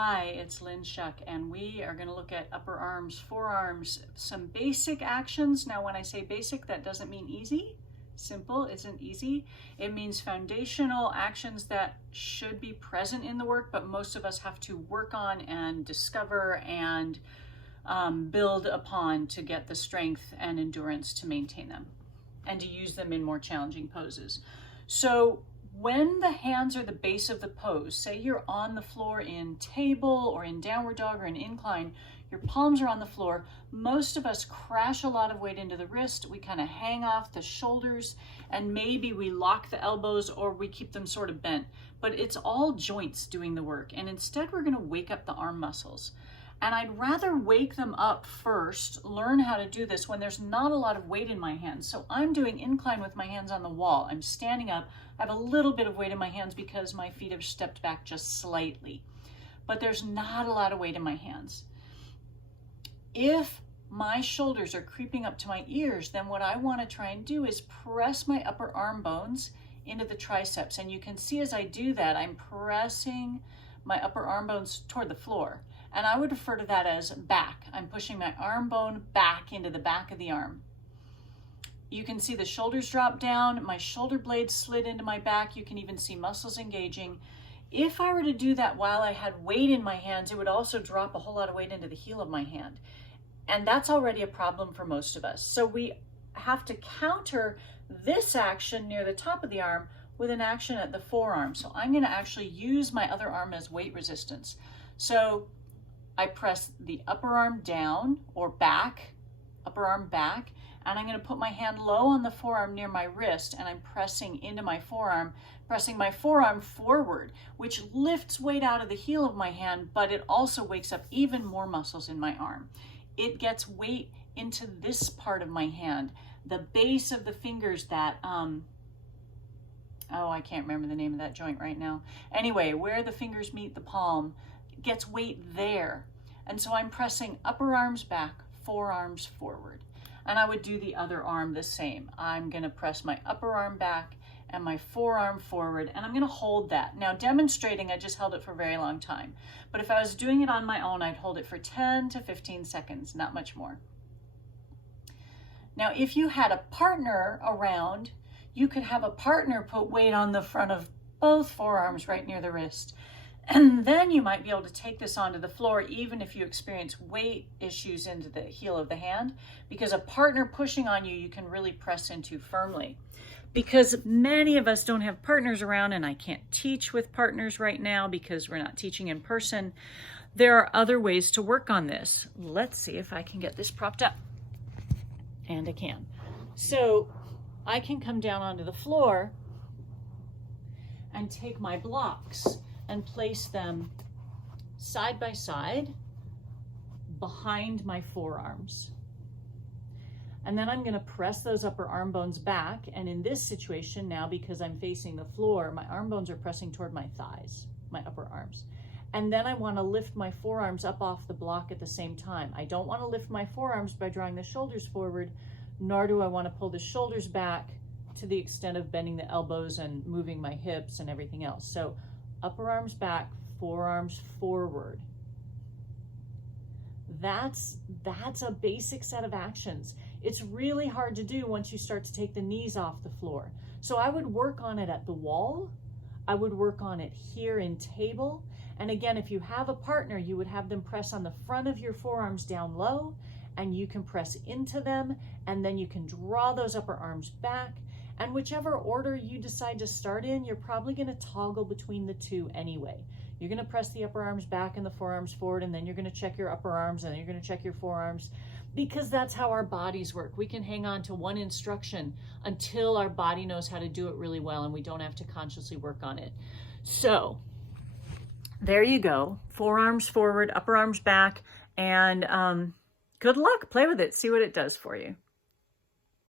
Hi, it's Lynn Shuck, and we are going to look at upper arms, forearms, some basic actions. Now, when I say basic, that doesn't mean easy. Simple isn't easy. It means foundational actions that should be present in the work, but most of us have to work on and discover and build upon to get the strength and endurance to maintain them and to use them in more challenging poses. So when the hands are the base of the pose, say you're on the floor in table or in downward dog or in incline, your palms are on the floor. Most of us crash a lot of weight into the wrist. We kind of hang off the shoulders, and maybe we lock the elbows or we keep them sort of bent. But it's all joints doing the work. And instead, we're going to wake up the arm muscles. And I'd rather wake them up first, learn how to do this when there's not a lot of weight in my hands. So I'm doing incline with my hands on the wall. I'm standing up. I have a little bit of weight in my hands because my feet have stepped back just slightly. But there's not a lot of weight in my hands. If my shoulders are creeping up to my ears, then what I want to try and do is press my upper arm bones into the triceps. And you can see as I do that, I'm pressing my upper arm bones toward the floor. And I would refer to that as back. I'm pushing my arm bone back into the back of the arm. You can see the shoulders drop down, my shoulder blades slid into my back. You can even see muscles engaging. If I were to do that while I had weight in my hands, it would also drop a whole lot of weight into the heel of my hand. And that's already a problem for most of us. So we have to counter this action near the top of the arm with an action at the forearm. So I'm going to actually use my other arm as weight resistance. So I press the upper arm down or back, upper arm back, and I'm going to put my hand low on the forearm near my wrist, and I'm pressing into my forearm, pressing my forearm forward, which lifts weight out of the heel of my hand, but it also wakes up even more muscles in my arm. It gets weight into this part of my hand, the base of the fingers that, I can't remember the name of that joint right now. Anyway, where the fingers meet the palm, gets weight there. And so I'm pressing upper arms back, forearms forward. And I would do the other arm the same. I'm going to press my upper arm back and my forearm forward, and I'm going to hold that. Now, demonstrating, I just held it for a very long time. But if I was doing it on my own, I'd hold it for 10 to 15 seconds, not much more. Now, if you had a partner around, you could have a partner put weight on the front of both forearms right near the wrist. And then you might be able to take this onto the floor even if you experience weight issues into the heel of the hand, because a partner pushing on you, you can really press into firmly. Because many of us don't have partners around, and I can't teach with partners right now because we're not teaching in person, there are other ways to work on this. Let's see if I can get this propped up. And I can. So I can come down onto the floor and take my blocks and place them side by side behind my forearms. And then I'm going to press those upper arm bones back. And in this situation now, because I'm facing the floor, my arm bones are pressing toward my thighs, my upper arms. And then I want to lift my forearms up off the block at the same time. I don't want to lift my forearms by drawing the shoulders forward, nor do I want to pull the shoulders back to the extent of bending the elbows and moving my hips and everything else. So upper arms back, forearms forward. That's a basic set of actions. It's really hard to do once you start to take the knees off the floor. So I would work on it at the wall. I would work on it here in table. And again, if you have a partner, you would have them press on the front of your forearms down low, and you can press into them, and then you can draw those upper arms back. And whichever order you decide to start in, you're probably going to toggle between the two anyway. You're going to press the upper arms back and the forearms forward, and then you're going to check your upper arms, and then you're going to check your forearms, because that's how our bodies work. We can hang on to one instruction until our body knows how to do it really well, and we don't have to consciously work on it. So there you go. Forearms forward, upper arms back, and good luck. Play with it. See what it does for you.